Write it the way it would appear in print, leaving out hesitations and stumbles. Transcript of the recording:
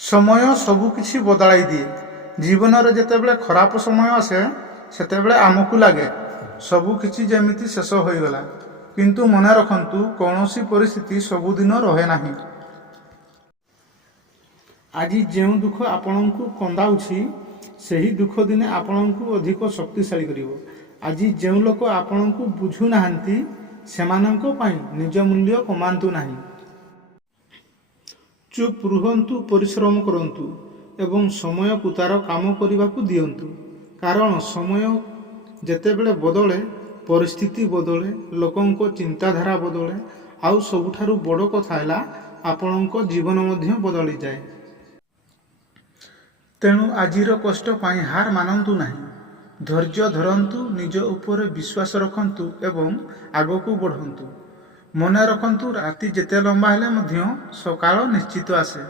ସମୟ ସବୁକିଛି ବଦଳାଇ ଦିଏ। ଜୀବନରେ ଯେତେବେଳେ ଖରାପ ସମୟ ଆସେ ସେତେବେଳେ ଆମକୁ ଲାଗେ ସବୁକିଛି ଯେମିତି ଶେଷ ହୋଇଗଲା। କିନ୍ତୁ ମନେ ରଖନ୍ତୁ, କୌଣସି ପରିସ୍ଥିତି ସବୁଦିନ ରହେ ନାହିଁ। ଆଜି ଯେଉଁ ଦୁଃଖ ଆପଣଙ୍କୁ କନ୍ଦାଉଛି ସେହି ଦୁଃଖ ଦିନେ ଆପଣଙ୍କୁ ଅଧିକ ଶକ୍ତିଶାଳୀ କରିବ। ଆଜି ଯେଉଁ ଲୋକ ଆପଣଙ୍କୁ ବୁଝୁନାହାନ୍ତି ସେମାନଙ୍କ ପାଇଁ ନିଜ ମୂଲ୍ୟ କମାନ୍ତୁ ନାହିଁ। ଚୁପ୍ ରୁହନ୍ତୁ, ପରିଶ୍ରମ କରନ୍ତୁ ଏବଂ ସମୟକୁ ତାର କାମ କରିବାକୁ ଦିଅନ୍ତୁ। କାରଣ ସମୟ ଯେତେବେଳେ ବଦଳେ, ପରିସ୍ଥିତି ବଦଳେ, ଲୋକଙ୍କ ଚିନ୍ତାଧାରା ବଦଳେ, ଆଉ ସବୁଠାରୁ ବଡ଼ କଥା ହେଲା ଆପଣଙ୍କ ଜୀବନ ମଧ୍ୟ ବଦଳିଯାଏ। ତେଣୁ ଆଜିର କଷ୍ଟ ପାଇଁ ହାର ମାନନ୍ତୁ ନାହିଁ। ଧୈର୍ଯ୍ୟ ଧରନ୍ତୁ, ନିଜ ଉପରେ ବିଶ୍ୱାସ ରଖନ୍ତୁ ଏବଂ ଆଗକୁ ବଢ଼ନ୍ତୁ। ମନେ ରଖନ୍ତୁ, ରାତି ଯେତେ ଲମ୍ବା ହେଲେ ମଧ୍ୟ ସକାଳ ନିଶ୍ଚିତ ଆସେ।